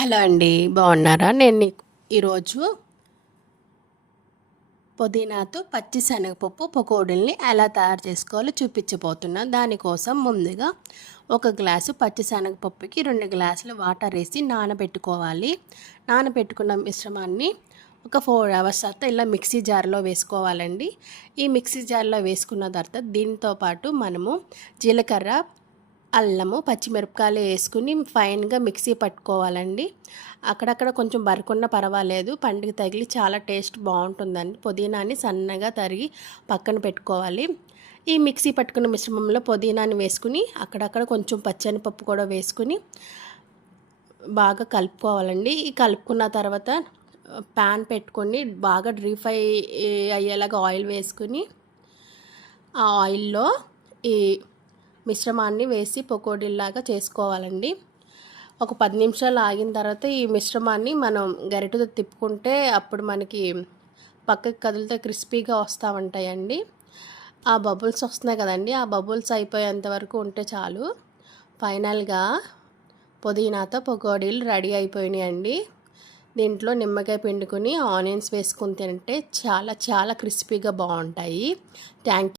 Hello అండి, బాగున్నారా? నేను ఈరోజు పుదీనాతో పచ్చి శనగపప్పు పకోడీల్ని ఎలా తయారు చేసుకోవాలో చూపించబోతున్నాను. దానికోసం ముందుగా ఒక గ్లాసు పచ్చి శనగపప్పుకి 2 గ్లాసుల వాటర్ వేసి నానబెట్టుకోవాలి. నానబెట్టుకున్న మిశ్రమాన్ని ఒక 4 అవర్స్ తర్వాత ఇలా మిక్సీ జార్లో వేసుకోవాలండి. ఈ మిక్సీ జార్లో వేసుకున్న తర్వాత దీంతో పాటు మనము జీలకర్ర, అల్లము, పచ్చిమిరపకాయలు వేసుకుని ఫైన్గా మిక్సీ పట్టుకోవాలండి. అక్కడక్కడ కొంచెం బరకున్న పర్వాలేదు, పంటికి తగిలి చాలా టేస్ట్ బాగుంటుందండి. పుదీనాని సన్నగా తరిగి పక్కన పెట్టుకోవాలి. ఈ మిక్సీ పట్టుకున్న మిశ్రమంలో పుదీనాని వేసుకుని అక్కడక్కడ కొంచెం పచ్చెనపప్పు కూడా వేసుకుని బాగా కలుపుకోవాలండి. ఈ కలుపుకున్న తర్వాత ప్యాన్ పెట్టుకొని బాగా డీప్ ఫ్రై అయ్యేలాగా ఆయిల్ వేసుకుని ఆ ఆయిల్లో ఈ మిశ్రమాన్ని వేసి పకోడీలాగా చేసుకోవాలండి. ఒక 10 నిమిషాలు ఆగిన తర్వాత ఈ మిశ్రమాన్ని మనం గరిటెతో తిప్పుకుంటే అప్పుడు మనకి పక్కకి కదిలితే క్రిస్పీగా వస్తూ ఉంటాయండి. ఆ బబుల్స్ వస్తున్నాయి కదండి, ఆ బబుల్స్ అయిపోయేంత వరకు ఉంటే చాలు. ఫైనల్గా పుదీనాతో పకోడీలు రెడీ అయిపోయినాయండి. దీంట్లో నిమ్మకాయ పిండుకొని ఆనియన్స్ వేసుకుని తింటే చాలా చాలా క్రిస్పీగా బాగుంటాయి. Thank you.